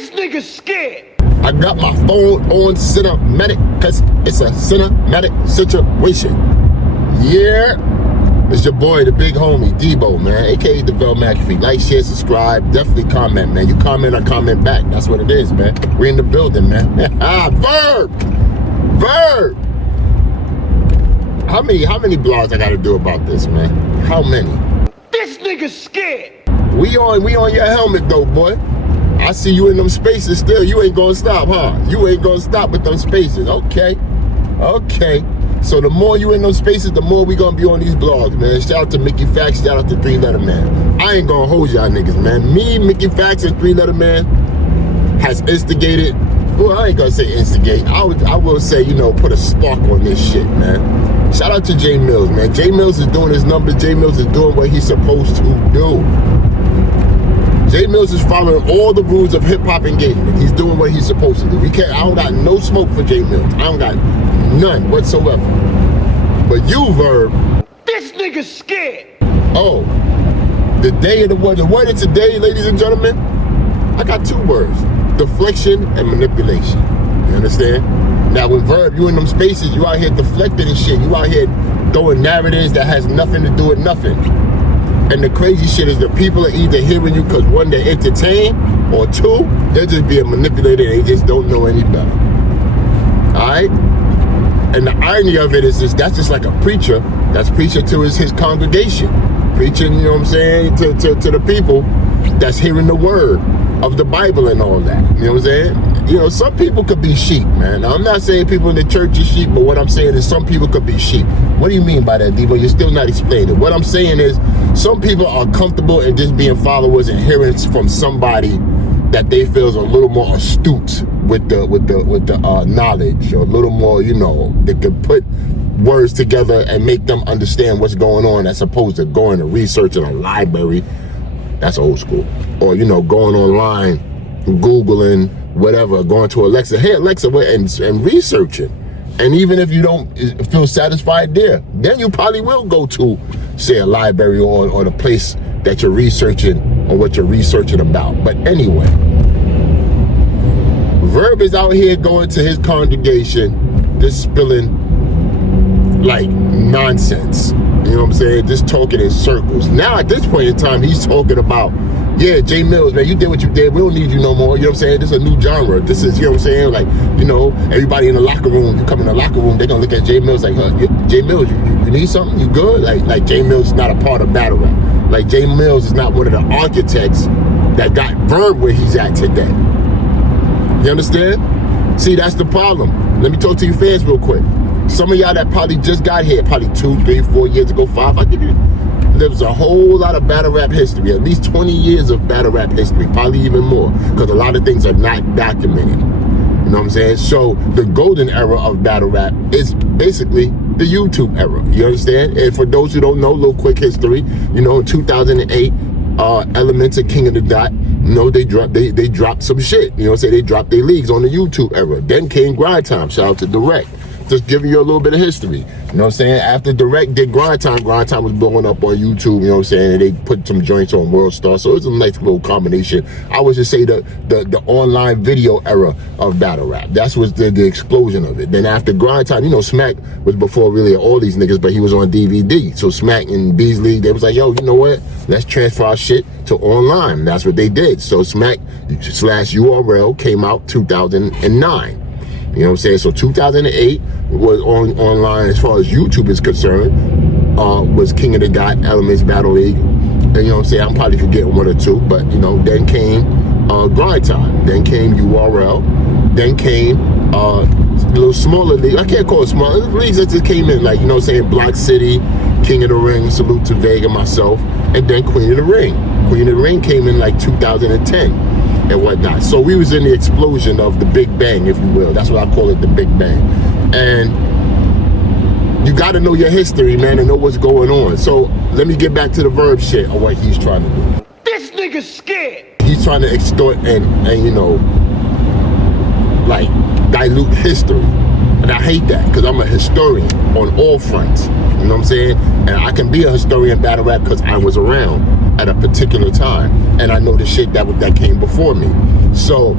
This nigga's scared. I got my phone on cinematic, cause it's a cinematic situation. Yeah. It's your boy, the big homie, Debo, man, aka the Verb McAfee. Like, share, subscribe, definitely comment, man. You comment, I comment back. That's what it is, man. We're in the building, man. Verb! Verb! How many blogs I gotta do about this, man? How many? This nigga's scared. We on your helmet though, boy. I see you in them spaces still. You ain't gonna stop, huh? You ain't gonna stop with them spaces. Okay. So the more you in those spaces, the more we gonna be on these blogs, man. Shout out to Mickey Facts, shout out to 3 Letter Man. I ain't gonna hold y'all niggas, man. Me, Mickey Facts, and 3 Letter Man has instigated, well, I ain't gonna say instigate. I will say, you know, put a spark on this shit, man. Shout out to Jay Mills, man. Jay Mills is doing his numbers. Jay Mills is doing what he's supposed to do. Jay Mills is following all the rules of hip-hop engagement. He's doing what he's supposed to do. I don't got no smoke for Jay Mills. I don't got none whatsoever. But you, Verb. This nigga's scared. Oh, the day of the word of today, ladies and gentlemen, I got 2 words. Deflection and manipulation. You understand? Now, with Verb, you in them spaces, you out here deflecting and shit. You out here throwing narratives that has nothing to do with nothing. And the crazy shit is the people are either hearing you because 1, they're entertained, or 2, they're just being manipulated and they just don't know any better. Alright? And the irony of it is that's just like a preacher that's preaching to his congregation. Preaching, you know what I'm saying, to the people that's hearing the word of the Bible and all that. You know what I'm saying? You know, some people could be sheep, man. Now, I'm not saying people in the church are sheep, but what I'm saying is some people could be sheep. What do you mean by that, Devo? You're still not explaining. What I'm saying is some people are comfortable in just being followers and hearing from somebody that they feel is a little more astute with the knowledge, or a little more, you know, that could put words together and make them understand what's going on, as opposed to going to research in a library. That's old school. Or, you know, going online, Googling, whatever, going to Alexa, hey Alexa, and researching. And even if you don't feel satisfied there, then you probably will go to, say, a library or the place that you're researching or what you're researching about. But anyway, Verb is out here going to his congregation, just spilling like nonsense. You know what I'm saying? Just talking in circles. Now at this point in time, he's talking about, yeah, Jay Mills, man, you did what you did. We don't need you no more. You know what I'm saying? This is a new genre. This is, you know what I'm saying? Like, you know, everybody in the locker room, you come in the locker room, they're going to look at Jay Mills like, Jay Mills, you need something? You good? Like Jay Mills is not a part of battle rap. Like Jay Mills is not one of the architects that got Verb where he's at today. You understand? See, that's the problem. Let me talk to you fans real quick. Some of y'all that probably just got here, probably 2, 3, 4 years ago, 5, I'll give you, there's a whole lot of battle rap history, at least 20 years of battle rap history, probably even more, because a lot of things are not documented. You know what I'm saying? So the golden era of battle rap is basically the YouTube era. You understand? And for those who don't know, a little quick history, you know, in 2008, Elements of King of the Dot, you know, they dropped some shit. You know what I'm saying? They dropped their leagues on the YouTube era. Then came Grind Time. Shout out to Direct. Just giving you a little bit of history. You know what I'm saying? After Direct did Grind Time was blowing up on YouTube, you know what I'm saying? And they put some joints on World Star. So it's a nice little combination. I would just say the online video era of battle rap. That's was the explosion of it. Then after Grind Time, you know, Smack was before really all these niggas, but he was on DVD. So Smack and Beasley, they was like, yo, you know what? Let's transfer our shit to online. That's what they did. So Smack/URL came out 2009. You know what I'm saying? So 2008 was online as far as YouTube is concerned, was King of the Dot, Elements Battle League. And you know what I'm saying? I'm probably forgetting 1 or 2, but you know, then came Grind Time, then came URL, then came a little smaller league. I can't call it smaller leagues that just came in, like, you know what I'm saying, Block City, King of the Ring, salute to Vega, myself, and then Queen of the Ring. Queen of the Ring came in like 2010. And whatnot. So we was in the explosion of the Big Bang, if you will. That's what I call it, the Big Bang. And you got to know your history, man, and know what's going on. So let me get back to the Verb shit or what he's trying to do. This nigga's scared. He's trying to extort and you know, like, dilute history. And I hate that, because I'm a historian on all fronts. You know what I'm saying? And I can be a historian battle rap because I was around. at a particular time, and I know the shit that came before me. So,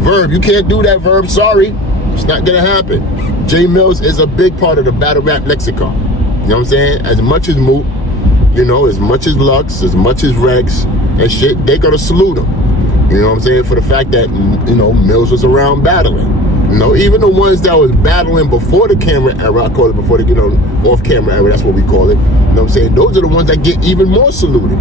Verb, you can't do that, Verb. Sorry, it's not gonna happen. J Mills is a big part of the battle rap lexicon. You know what I'm saying? As much as Moot, you know, as much as Lux, as much as Rex and shit, they gonna salute him. You know what I'm saying? For the fact that, you know, Mills was around battling. You know, even the ones that was battling before the camera era, I call it before the, you know, off-camera era, that's what we call it. You know what I'm saying? Those are the ones that get even more saluted.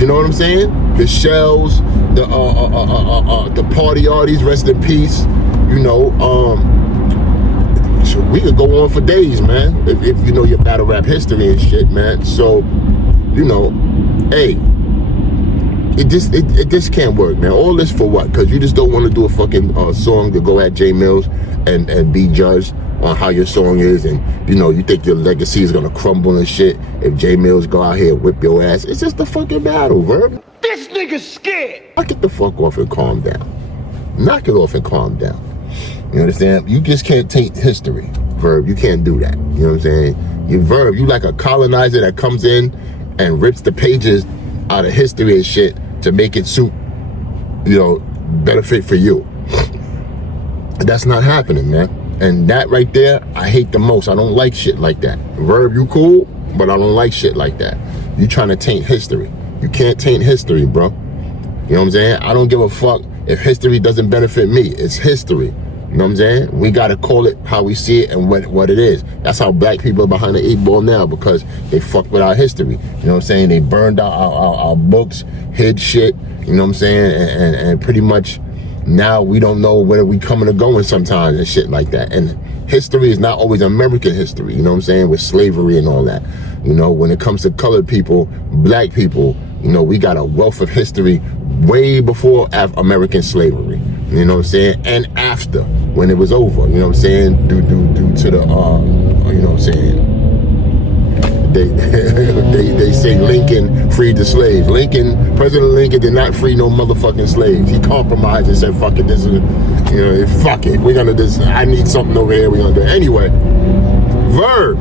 You know what I'm saying? The Shells, the Party Arties, rest in peace. You know, we could go on for days, man, if you know your battle rap history and shit, man. So, you know, hey, it just can't work, man. All this for what? Because you just don't want to do a fucking song to go at J Mills and be judged on how your song is, and you know, you think your legacy is gonna crumble and shit if J Mills go out here and whip your ass. It's just a fucking battle, Verb. This nigga's scared. Knock it the fuck off and calm down. Knock it off and calm down. You understand? You just can't taint history, Verb. You can't do that. You know what I'm saying? You Verb, you like a colonizer that comes in and rips the pages out of history and shit to make it suit, you know, benefit for you. That's not happening, man. And that right there, I hate the most. I don't like shit like that. Verb, you cool, but I don't like shit like that. You trying to taint history. You can't taint history, bro. You know what I'm saying? I don't give a fuck if history doesn't benefit me. It's history. You know what I'm saying? We got to call it how we see it and what it is. That's how black people are behind the 8 ball now, because they fucked with our history. You know what I'm saying? They burned out our books, hid shit, you know what I'm saying? And pretty much now we don't know where we coming or going sometimes and shit like that. And history is not always American history, you know what I'm saying? With slavery and all that. You know, when it comes to colored people, black people, you know, we got a wealth of history way before American slavery. You know what I'm saying? And after, when it was over, you know what I'm saying? Due to the, you know what I'm saying? They say Lincoln freed the slaves. President Lincoln did not free no motherfucking slaves. He compromised and said, fuck it, this is, you know, fuck it. We're gonna just, I need something over here, we're gonna do it. Anyway, Verb,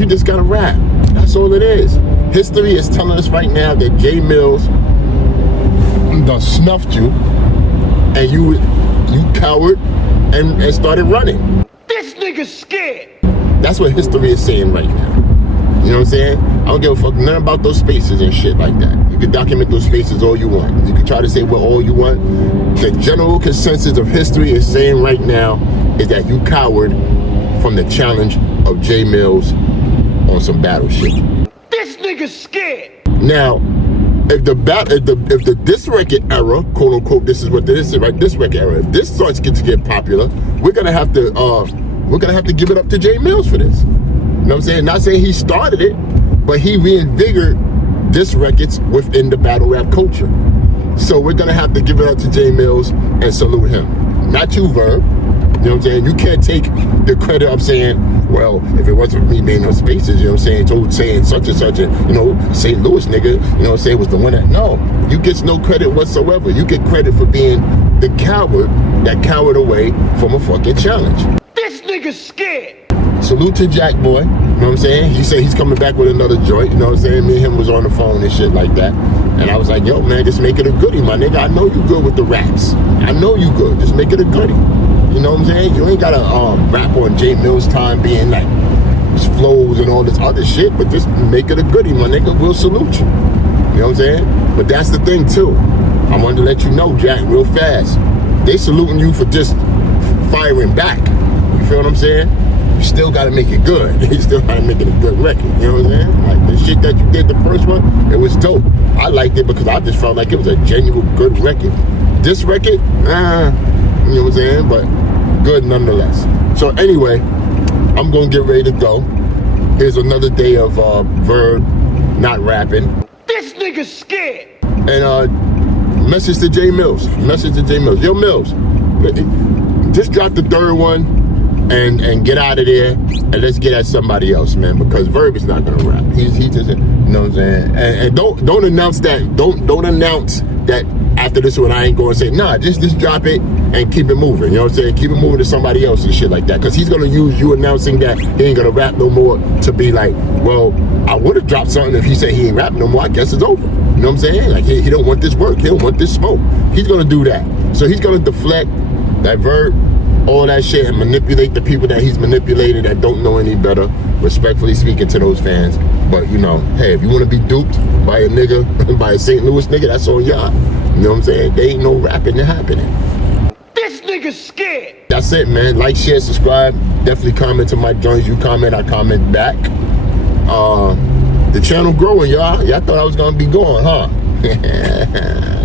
you just gotta rap. That's all it is. History is telling us right now that J Mills done snuffed you, and you coward and started running. This nigga's scared. That's what history is saying right now. You know what I'm saying? I don't give a fuck nothing about those spaces and shit like that. You can document those spaces all you want. You can try to say what all you want. The general consensus of history is saying right now is that you cowered from the challenge of J Mills on some battle shit. This nigga's scared. Now, if the diss record era, quote unquote, this is what this is, right? Diss record era. If this starts to get popular, we're gonna have to give it up to J Mills for this. You know what I'm saying? Not saying he started it, but he reinvigorated diss records within the battle rap culture. So we're gonna have to give it up to J Mills and salute him. Not you, Verb. You know what I'm saying? You can't take the credit of saying, well, if it wasn't for me being in spaces, you know what I'm saying, saying such and such, you know, St. Louis nigga, you know what I'm saying, was the one that, no, you get no credit whatsoever. You get credit for being the coward that cowered away from a fucking challenge. This nigga's scared. Salute to Jack Boy, you know what I'm saying? He said he's coming back with another joint, you know what I'm saying? Me and him was on the phone and shit like that. And I was like, yo, man, just make it a goodie, my nigga. I know you good with the raps. I know you good. Just make it a goodie. You know what I'm saying? You ain't gotta rap on J Mills time being like flows and all this other shit, but just make it a goodie, my nigga. We'll salute you. You know what I'm saying? But that's the thing too. I wanted to let you know, Jack, real fast. They saluting you for just firing back. You feel what I'm saying? You still gotta make it good. You still gotta make it a good record. You know what I'm saying? Like the shit that you did the first one, it was dope. I liked it because I just felt like it was a genuine good record. This record, you know what I'm saying? But good nonetheless. So anyway, I'm gonna get ready to go. Here's another day of Verb not rapping. This nigga's scared. And message to J Mills. Message to J Mills. Yo, Mills, just drop the third one and get out of there, and let's get at somebody else, man, because Verb is not gonna rap. He just, you know what I'm saying? And don't announce that. Don't announce that after this one I ain't going to say, nah, just drop it and keep it moving. You know what I'm saying? Keep it moving to somebody else and shit like that. Because he's going to use you announcing that he ain't going to rap no more to be like, well, I would have dropped something if he said he ain't rapping no more. I guess it's over. You know what I'm saying? Like, he don't want this work. He don't want this smoke. He's going to do that. So he's going to deflect, divert, all that shit, and manipulate the people that he's manipulated that don't know any better, respectfully speaking to those fans. But, you know, hey, if you want to be duped by a nigga, by a St. Louis nigga, that's on y'all. You know what I'm saying? There ain't no rapping happening. This nigga's scared. That's it, man. Like, share, subscribe. Definitely comment to my joints. You comment, I comment back. The channel growing, y'all. Y'all thought I was going to be gone, huh?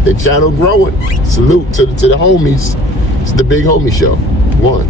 The channel growing. Salute to the homies. It's the Big Homie Show. One.